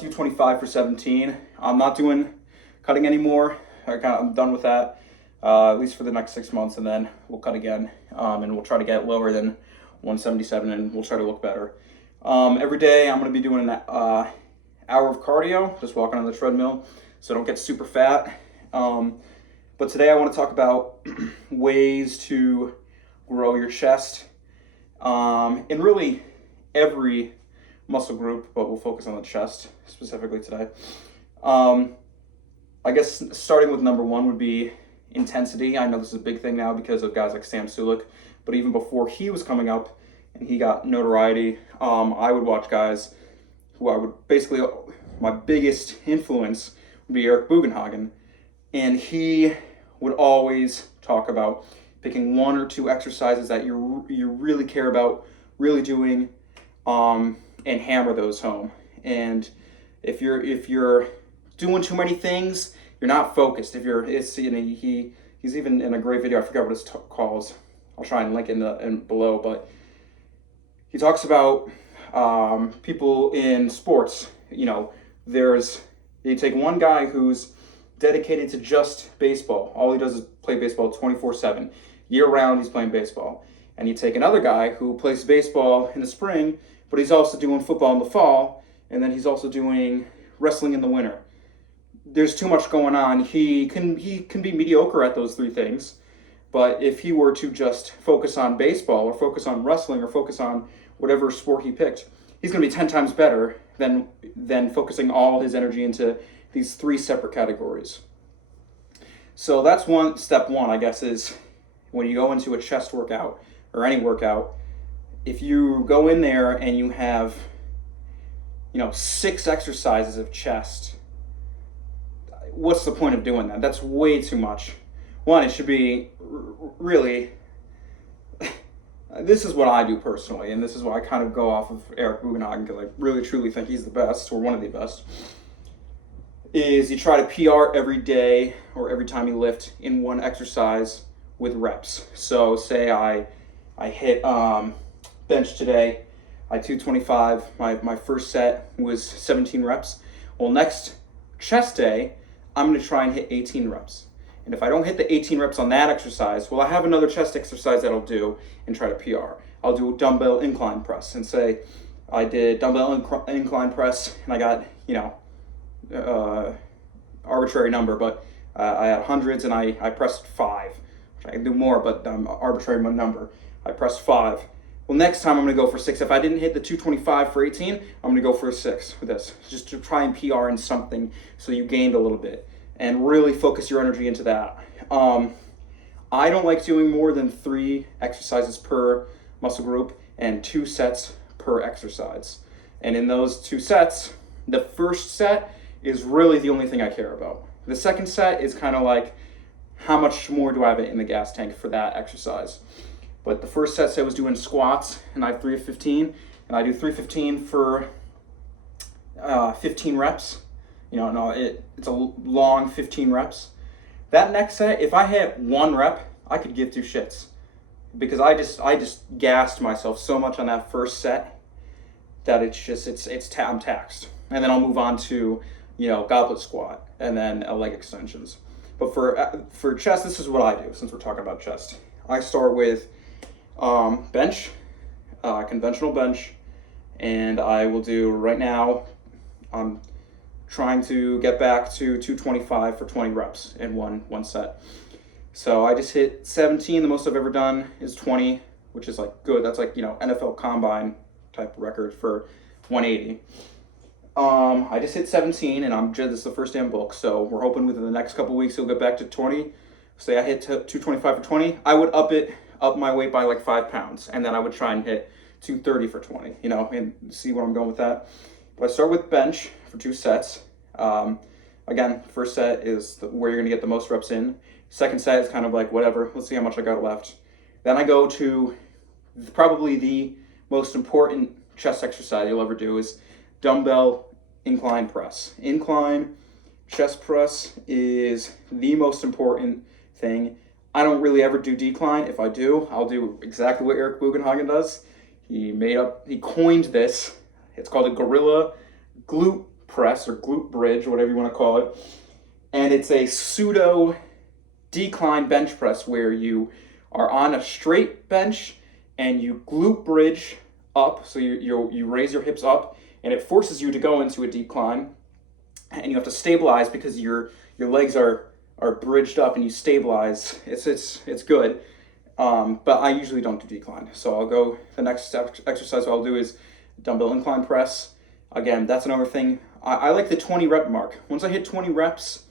225 for 17. I'm not doing cutting anymore. I'm done with that, at least for the next 6 months, and then we'll cut again, and we'll try to get lower than 177, and we'll try to look better. Every day I'm going to be doing an hour of cardio, just walking on the treadmill, so I don't get super fat. But today I want to talk about ways to grow your chest in really every muscle group, but we'll focus on the chest specifically today. I guess starting with number one would be intensity. I know this is a big thing now because of guys like Sam Sulek, but even before he was coming up and he got notoriety, I would watch guys who I would basically, my biggest influence would be Eric Bugenhagen, and he would always talk about picking one or two exercises that you really care about really doing, and hammer those home. And if you're doing too many things, you're not focused. He's even in a great video. I forgot what it's calls. I'll try and link it in below. But he talks about people in sports. You take one guy who's dedicated to just baseball. All he does is play baseball 24/7. Year round, he's playing baseball. And you take another guy who plays baseball in the spring, but he's also doing football in the fall, and then he's also doing wrestling in the winter. There's too much going on. He can be mediocre at those three things, but if he were to just focus on baseball or focus on wrestling or focus on whatever sport he picked, he's going to be 10 times better than focusing all his energy into these three separate categories. So that's step one, I guess, is when you go into a chest workout or any workout, if you go in there and you have 6 exercises of chest, what's the point of doing that? That's way too much. One, it should be really, this is what I do personally, and this is why I kind of go off of Eric Bugenhagen, because I really truly think he's the best, or one of the best, is you try to PR every day or every time you lift in one exercise with reps. So say I hit bench today, I 225, my first set was 17 reps. Well, next chest day, I'm going to try and hit 18 reps. And if I don't hit the 18 reps on that exercise, well, I have another chest exercise that I'll do and try to PR. I'll do a dumbbell incline press and say I did dumbbell incline press and I got, arbitrary number, but I had hundreds and I pressed 5. I can do more, but arbitrary number. I pressed 5. Well, next time I'm going to go for 6. If I didn't hit the 225 for 18, I'm going to go for a 6 with this, just to try and PR in something so you gained a little bit and really focus your energy into that. I don't like doing more than 3 exercises per muscle group and 2 sets per exercise. And in those 2 sets, the first set is really the only thing I care about. The second set is kind of like, how much more do I have in the gas tank for that exercise? But the first set, say I was doing squats, and I have 3 of 15, and I do 3 of 15 for 15 reps. It's a long 15 reps. That next set, if I hit 1 rep, I could give 2 shits, because I just gassed myself so much on that first set that I'm taxed. And then I'll move on to goblet squat and then leg extensions. But for chest, this is what I do since we're talking about chest. I start with bench, conventional bench, and I will do, right now, I'm trying to get back to 225 for 20 reps in one set. So I just hit 17. The most I've ever done is 20, which is like good. That's like, NFL combine type record for 180. I just hit 17, and this is the first day I'm booked, so we're hoping within the next couple weeks he'll get back to 20. Say I hit 225 for 20, I would up my weight by like 5 pounds, and then I would try and hit 230 for 20, and see where I'm going with that. But I start with bench for 2 sets. Again, first set is where you're gonna get the most reps in. Second set is kind of like whatever, let's see how much I got left. Then I go to probably the most important chest exercise you'll ever do is dumbbell incline press. Incline chest press is the most important thing. I don't really ever do decline. If I do, I'll do exactly what Eric Bugenhagen does. He coined this. It's called a gorilla glute press or glute bridge, whatever you want to call it. And it's a pseudo decline bench press where you are on a straight bench and you glute bridge up. So you raise your hips up and it forces you to go into a decline. And you have to stabilize because your legs are bridged up and you stabilize. It's good. But I usually don't do decline. So I'll go, the next exercise I'll do is dumbbell incline press. Again, that's another thing. I like the 20 rep mark. Once I hit 20 reps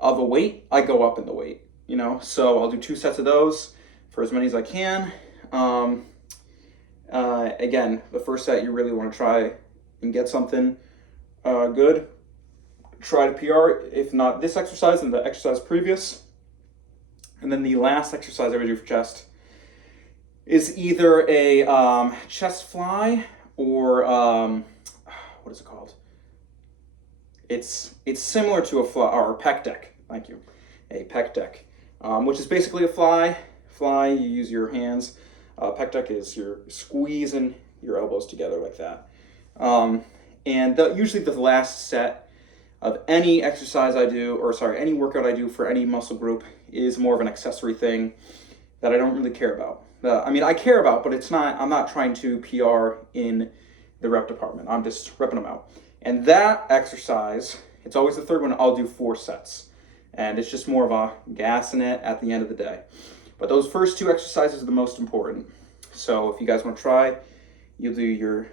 of a weight, I go up in the weight, you know? So I'll do 2 sets of those for as many as I can. Again, the first set you really want to try and get something good. Try to PR, if not this exercise, then the exercise previous. And then the last exercise I would do for chest is either a chest fly or what is it called? It's similar to a fly or a pec deck. Thank you, a pec deck, which is basically a fly. Fly, you use your hands. Pec deck is you're squeezing your elbows together like that. And usually the last set of any exercise I do, or sorry, any workout I do for any muscle group is more of an accessory thing that I don't really care about. I mean, I care about, but I'm not trying to PR in the rep department. I'm just repping them out. And that exercise, it's always the third one, I'll do 4 sets. And it's just more of a gas in it at the end of the day. But those first 2 exercises are the most important. So if you guys want to try, you'll do your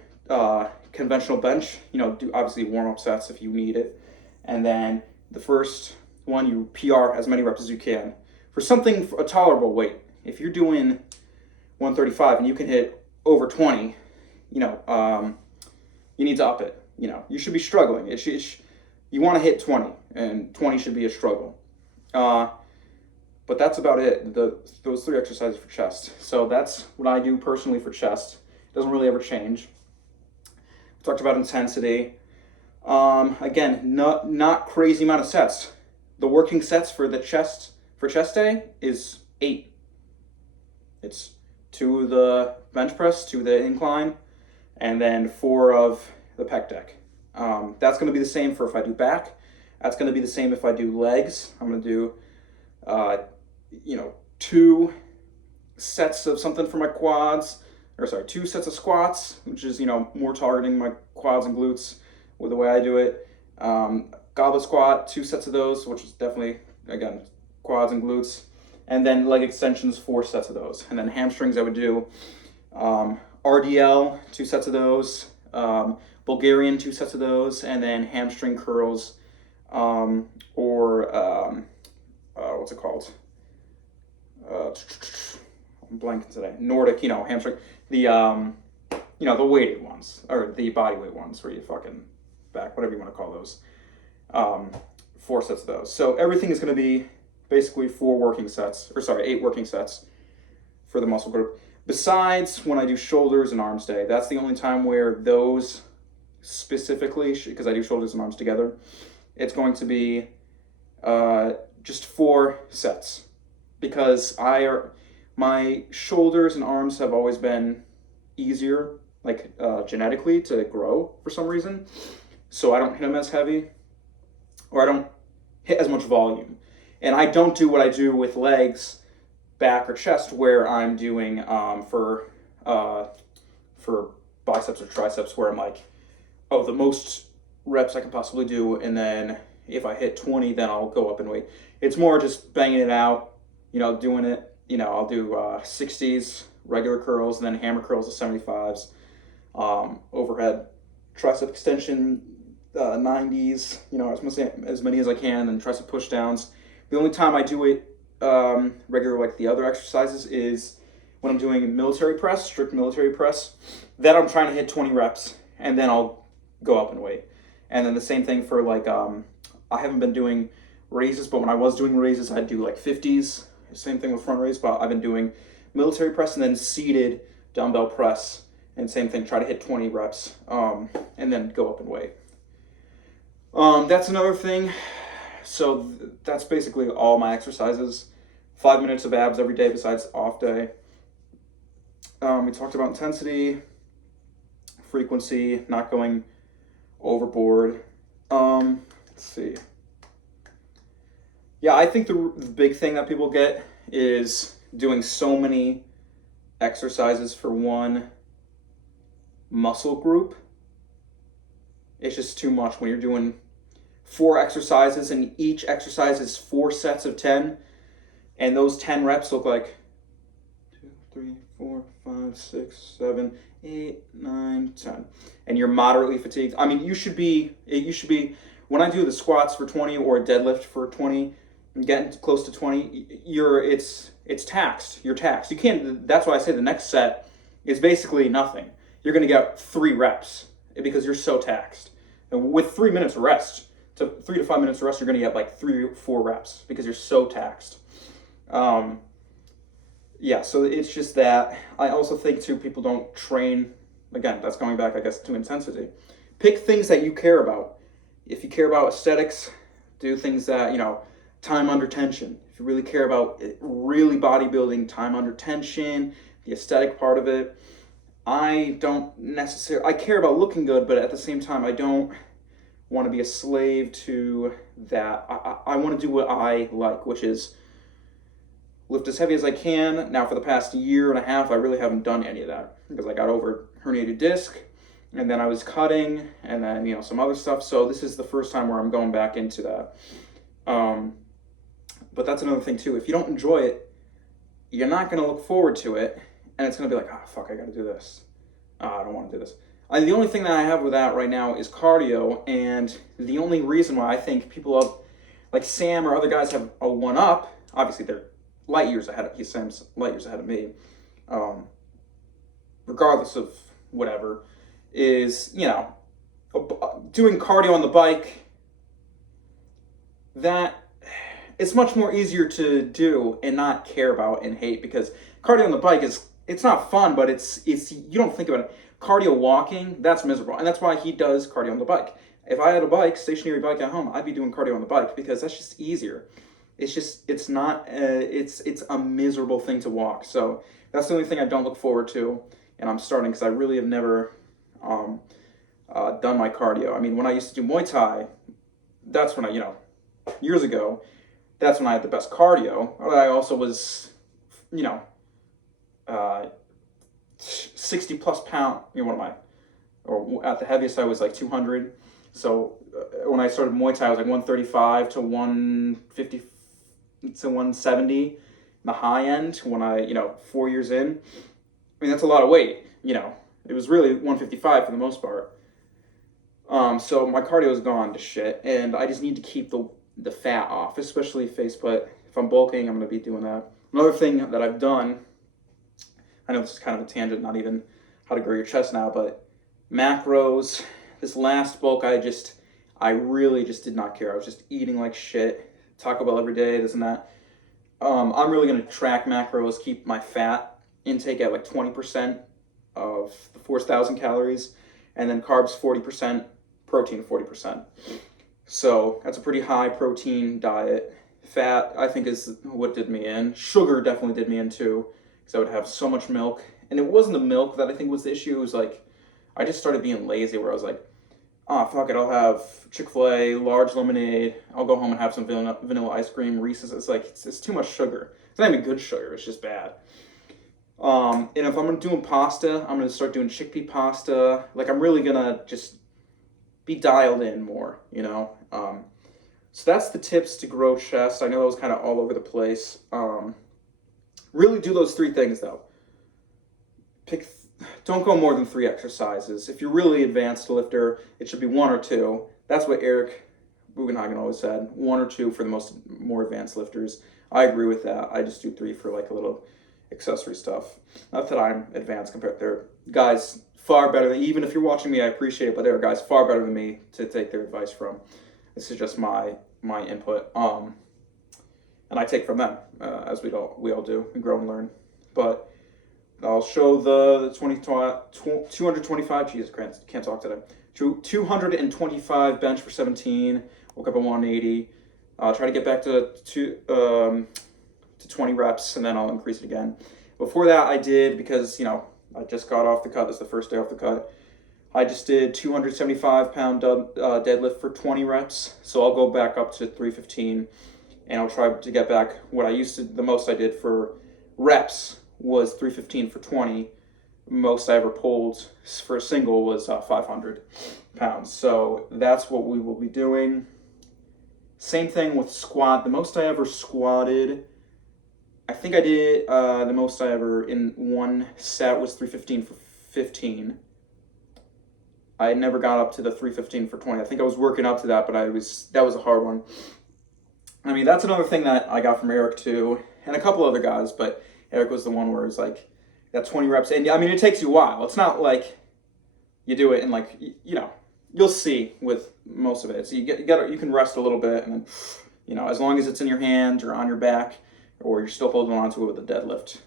conventional bench, do obviously warm-up sets if you need it. And then the first one, you PR as many reps as you can for something, a tolerable weight. If you're doing 135 and you can hit over 20, you need to up it. You should be struggling. You want to hit 20, and 20 should be a struggle. But that's about it, those 3 exercises for chest. So that's what I do personally for chest. It doesn't really ever change. We talked about intensity. Again, not crazy amount of sets. The working sets for chest day is 8. It's 2 of the bench press, 2 of the incline, and then 4 of the pec deck. That's going to be the same for if I do back. That's going to be the same if I do legs. I'm going to do 2 sets of something for my quads, 2 sets of squats, which is more targeting my quads and glutes with the way I do it. Goblet squat, 2 sets of those, which is definitely, again, quads and glutes. And then leg extensions, 4 sets of those. And then hamstrings, I would do RDL, 2 sets of those, Bulgarian, 2 sets of those, and then hamstring curls, what's it called? I'm blanking today. Nordic, hamstring, the weighted ones, or the body weight ones, where you fucking back, whatever you want to call those. 4 sets of those. So everything is going to be basically 8 working sets for the muscle group. Besides when I do shoulders and arms day, that's the only time where those specifically, because I do shoulders and arms together, it's going to be just 4 sets. Because my shoulders and arms have always been easier, genetically, to grow for some reason. So I don't hit them as heavy, or I don't hit as much volume. And I don't do what I do with legs, back, or chest, where I'm doing for biceps or triceps, where I'm like, the most reps I can possibly do, and then if I hit 20, then I'll go up in weight. It's more just banging it out, doing it. I'll do 60s, regular curls, and then hammer curls to 75s, overhead tricep extension, 90s, as many as I can, and tricep push downs. The only time I do it regular, like the other exercises, is when I'm doing military press, strict military press. Then I'm trying to hit 20 reps, and then I'll go up in weight. And then the same thing for I haven't been doing raises, but when I was doing raises, I'd do 50s. Same thing with front raise, but I've been doing military press and then seated dumbbell press, and same thing, try to hit 20 reps, and then go up in weight. That's another thing. So that's basically all my exercises. 5 minutes of abs every day besides off day. We talked about intensity, frequency, not going overboard. Let's see. Yeah, I think the big thing that people get is doing so many exercises for one muscle group. It's just too much when you're doing 4 exercises and each exercise is 4 sets of 10, and those 10 reps look like 2, 3, 4, 5, 6, 7, 8, 9, 10, and you're moderately fatigued. I mean, you should be. When I do the squats for 20 or a deadlift for 20, and getting close to 20, it's taxed. You're taxed. You can't. That's why I say the next set is basically nothing. You're going to get 3 reps because you're so taxed. And with 3 minutes of rest, to 3 to 5 minutes of rest, you're going to get like 3 or 4 reps because you're so taxed. Yeah, so it's just that. I also think too, people don't train. Again, that's going back, I guess, to intensity. Pick things that you care about. If you care about aesthetics, do things that, time under tension. If you really care about really bodybuilding, time under tension, the aesthetic part of it. I care about looking good, but at the same time, I don't want to be a slave to that. I want to do what I like, which is lift as heavy as I can. Now, for the past year and a half, I really haven't done any of that because I got over herniated disc, and then I was cutting, and then, some other stuff. So this is the first time where I'm going back into that. But that's another thing too. If you don't enjoy it, you're not going to look forward to it, and it's going to be like, fuck, I got to do this. I don't want to do this. The only thing that I have with that right now is cardio, and the only reason why I think people like Sam or other guys have a one-up, obviously they're Sam's light years ahead of me, regardless of whatever, is, doing cardio on the bike, that it's much more easier to do and not care about and hate, because cardio on the bike it's not fun, but it's you don't think about it. Cardio walking, that's miserable, and that's why he does cardio on the bike. If I had a bike, stationary bike at home, I'd be doing cardio on the bike because that's just easier. It's not it's a miserable thing to walk. So that's the only thing I don't look forward to, and I'm starting because I really have never done my cardio. I mean, when I used to do Muay Thai, that's when years ago, that's when I had the best cardio. But I also was, 60 plus pound. What am I? Or at the heaviest, I was like 200. So when I started Muay Thai, I was like 135 to 150 to 170. The high end when I, 4 years in. I mean, that's a lot of weight. It was really 155 for the most part. So my cardio is gone to shit, and I just need to keep the fat off, especially face put. If I'm bulking, I'm going to be doing that. Another thing that I've done, I know this is kind of a tangent, not even how to grow your chest now, but macros. This last bulk, I really just did not care. I was just eating like shit, Taco Bell every day, this and that. I'm really going to track macros, keep my fat intake at like 20% of the 4,000 calories, and then carbs 40%, protein 40%. So that's a pretty high protein diet. Fat, I think, is what did me in. Sugar definitely did me in too, because I would have so much milk. And it wasn't the milk that I think was the issue. It was like, I just started being lazy, where I was like, fuck it, I'll have Chick-fil-A, large lemonade, I'll go home and have some vanilla ice cream, Reese's. It's like, it's too much sugar. It's not even good sugar, it's just bad. And if I'm doing pasta, I'm going to start doing chickpea pasta. Like, I'm really going to just be dialed in more, So that's the tips to grow chest. I know that was kind of all over the place. Really do those 3 things, though. Don't go more than 3 exercises. If you're really advanced lifter, it should be 1 or 2. That's what Eric Bugenhagen always said. 1 or 2 for the more advanced lifters. I agree with that. I just do 3 for like a little accessory stuff. Not that I'm advanced compared. There are guys far better than, even if you're watching me, I appreciate it, but there are guys far better than me to take their advice from. This is just my input. And I take from them, as we all do. We grow and learn. But I'll show the 225, Jesus, can't talk today. 225 bench for 17, woke up at 180. Try to get back to 20 reps, and then I'll increase it again. Before that, I did, because, I just got off the cut. This is the first day off the cut. I just did 275-pound deadlift for 20 reps, so I'll go back up to 315, and I'll try to get back what I used to. The most I did for reps was 315 for 20. Most I ever pulled for a single was 500 pounds. So that's what we will be doing. Same thing with squat. The most I ever squatted, I think I did the most I ever in one set was 315 for 15. I never got up to the 315 for 20. I think I was working up to that, but that was a hard one. I mean, that's another thing that I got from Eric too, and a couple other guys, but Eric was the one where it's like that 20 reps. And I mean, it takes you a while. It's not like you do it in like, you'll see with most of it. So you can rest a little bit, and then, as long as it's in your hands or on your back, or you're still holding on to it with a deadlift.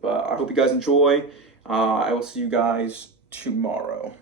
But I hope you guys enjoy. I will see you guys tomorrow.